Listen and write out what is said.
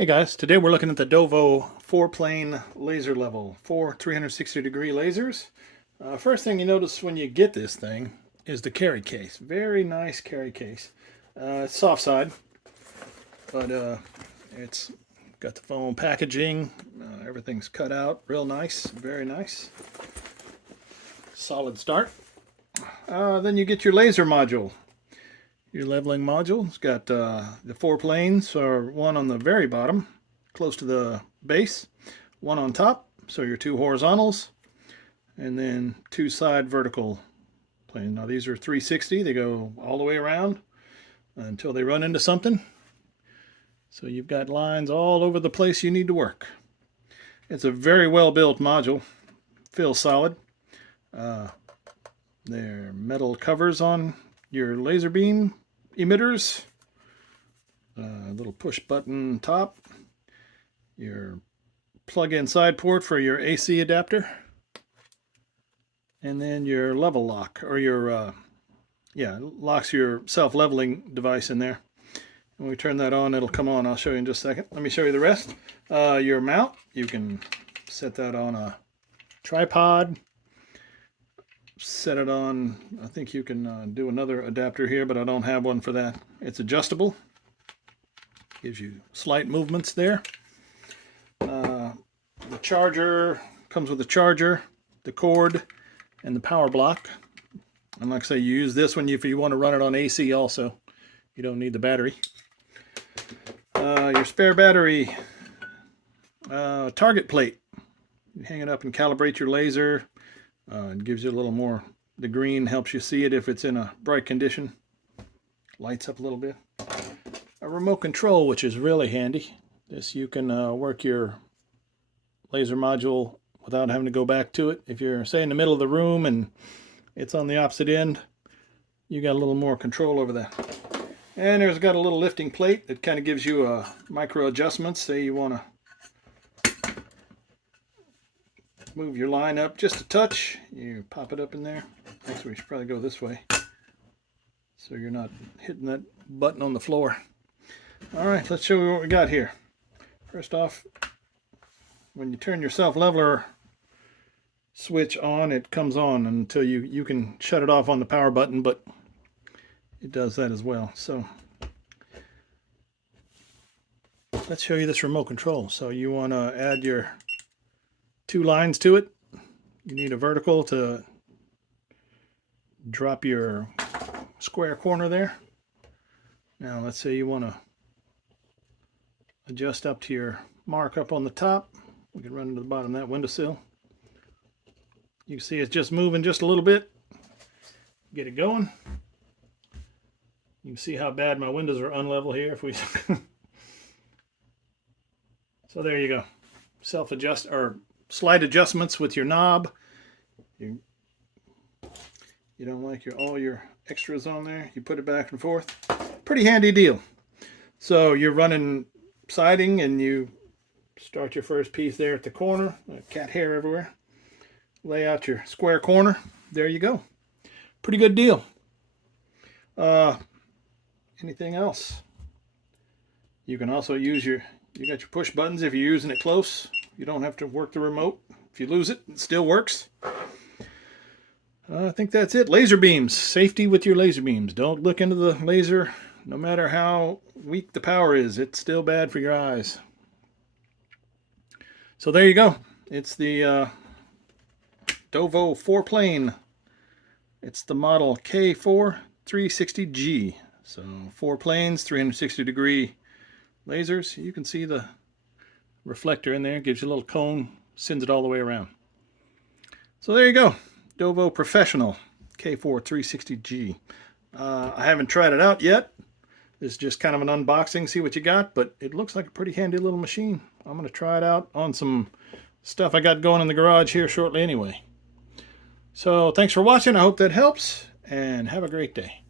Hey guys, today we're looking at the Dovo 4-plane laser level, 4 360-degree lasers. First thing you notice when you get this thing is the carry case. Very nice carry case. It's soft side, but it's got the foam packaging. Everything's cut out real nice, very nice. Solid start. Then you get your laser module. Your leveling module. It's got the 4 planes, or one on the very bottom, close to the base, one on top, so your 2 horizontals, and then 2 side vertical planes. Now these are 360, they go all the way around until they run into something. So you've got lines all over the place you need to work. It's a very well built module, feels solid. There are metal covers on your laser beam emitters, little push button top, your plug-in side port for your AC adapter, and then your level lock, or your locks your self-leveling device in there. When we turn that on, it'll come on. I'll show you in just a second. Let me show you the rest. Your mount, you can set that on a tripod. Set it on, I think you can do another adapter here, but I don't have one for that. It's adjustable. Gives you slight movements there. The charger comes with a charger, the cord, and the power block. And like I say, you use this one if you want to run it on AC also. You don't need the battery. Your spare battery target plate. You hang it up and calibrate your laser. It gives you a little more, the green helps you see it if it's in a bright condition. Lights up a little bit. A remote control, which is really handy. This you can work your laser module without having to go back to it. If you're, say, in the middle of the room and it's on the opposite end, you got a little more control over that. And there's got a little lifting plate that kind of gives you micro adjustments. Say you want to move your line up just a touch, you pop it up in there. Actually, we should probably go this way so you're not hitting that button on the floor. Alright, let's show you what we got here. First off, when you turn your self-leveler switch on, it comes on until you can shut it off on the power button, but it does that as well. So let's show you this remote control. So you want to add your 2 lines to it. You need a vertical to drop your square corner there. Now let's say you want to adjust up to your mark up on the top. We can run to the bottom of that windowsill. You can see it's just moving just a little bit. Get it going. You can see how bad my windows are unlevel here. If we So there you go. Self-adjust, or slight adjustments with your knob. You don't like all your extras on there, you put it back and forth. Pretty handy deal. So you're running siding and you start your first piece there at the corner. Cat hair everywhere. Lay out your square corner. There you go. Pretty good deal. Anything else? You can also use you got your push buttons if you're using it close. You don't have to work the remote. If you lose it, it still works. I think that's it. Laser beams. Safety with your laser beams. Don't look into the laser. No matter how weak the power is, it's still bad for your eyes. So there you go. It's the Dovo 4-plane. It's the model K4 360G. So 4 planes, 360-degree lasers. You can see the reflector in there. Gives you a little cone. Sends it all the way around. So there you go. Dovo Professional K4 360G. I haven't tried it out yet. This is just kind of an unboxing, see what you got, but it looks like a pretty handy little machine. I'm going to try it out on some stuff I got going in the garage here shortly anyway. So thanks for watching. I hope that helps, and have a great day.